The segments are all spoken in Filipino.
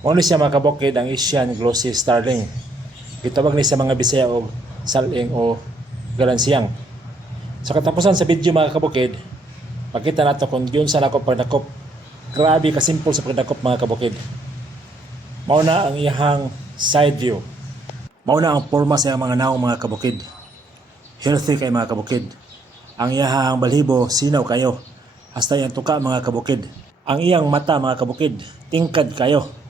Mao ni siya mga kabukid ang Asian glossy starling. Gitawag ni sa mga Bisaya og saling o galansiyang. Sa katapusan sa video mga kabukid, makita nato kung yun sa nako pagdakop. Grabe ka simple sa pagdakop mga kabukid. Mao na ang iyang side view. Mao na ang porma sa iyang mga naong mga kabukid. Healthy kay mga kabukid. Ang iyang balhibo sinaw kayo. Hasta iyang tuka mga kabukid. Ang iyang mata mga kabukid, tingkad kayo.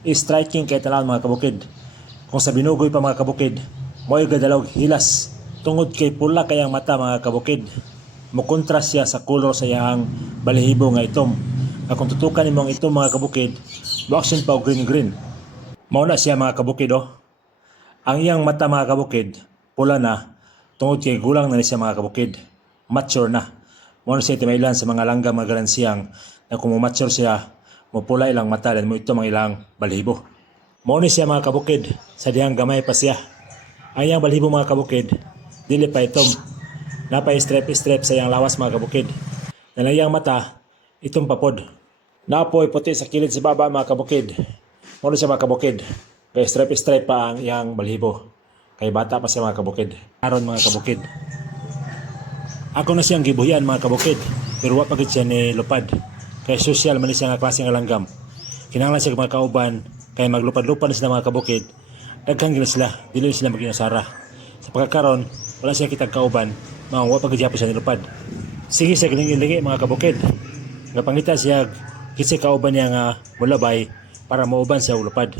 Striking kay tanan mga kabukid. Kung sa binugoy pa mga kabukid, mo'y gadalog hilas. Tungod kay pula kayang mata mga kabukid. Mukontras siya sa kolor sa iyang balahibo nga itom. Kung tutukan nimo ang itom mga kabukid, action pa og green. Mao na siya mga kabukid oh. Ang iyang mata mga kabukid, pula na. Tungod kay gulang na siya mga kabukid. Mature na. Mao na siya timaylan sa mga langgam mga galansiyang na kung mature siya, mapula ilang mata dan mo ito mga ilang balhibo. Mao ni siya mga kabukid, sa dihang gamay pa siya. Ang iyang balhibo mga kabukid, dili pa itom. Napay strip sa iyang lawas mga kabukid. Na iyang mata, itom papod. Napoy puti sa kilid sa baba mga kabukid. Mao ni siya mga kabukid, kay strip pa ang iyang balhibo. Kay bata pa siya mga kabukid. Aron mga kabukid. Ako na siyang gibuhian mga kabukid, pero wa pa gid siya ni lupad. Kay social man siya nga klase nga langgam. Kinahanglan siya mga kauban kay maglupad-lupad na sila mga kabukid. Daghang gila sila, dili sila maginasara. Sa pagkakaron, wala siya kitag kauban, mga wa pa gid siya nilupad. Sige siya gilingi mga kabukid. Nga pangita siya kitsa kauban niya nga mulabay para mauban siya ulupad.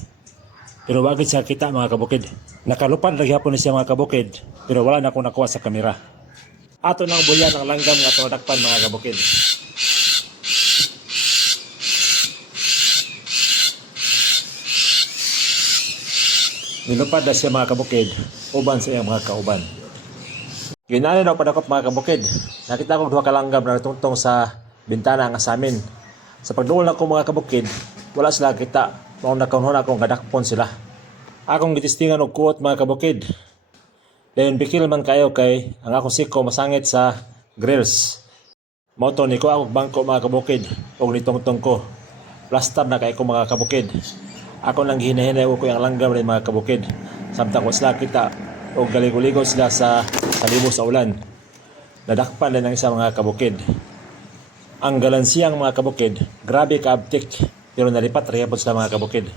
Pero wa gid siya kita mga kabukid. Nakalupad lagi hapon siya mga kabukid, pero wala na akong nakuha sa kamera. Ato nang buyan ang langgam nga tumadakpan mga kabukid. Nilupad na siya mga kabukid, uban sa iyang mga kauban. Ginali na padakop mga kabukid. Nakita ko duha ka langgam na natungtong sa bintana nga sa amin. Sa pagduol na ko mga kabukid, wala sila kita. Mao nakaunhon akong kadakpon sila. Akong gitistingan og kuot mga kabukid. Dayon bikil man kayo kay ang akong siko masangit sa grills. Mao to niko ako bangko mga kabukid og nitungtong ko. Plaster na kay ko mga kabukid. Ako nang hinahinay ko yung langgam rin mga kabukid. Samtang ko sila kita o galigo-ligo sila sa libo sa ulan. Nadakpan din ang isang mga kabukid. Ang galansiyang mga kabukid, grabe ka-abtik, pero nalipat rehapon sila mga kabukid.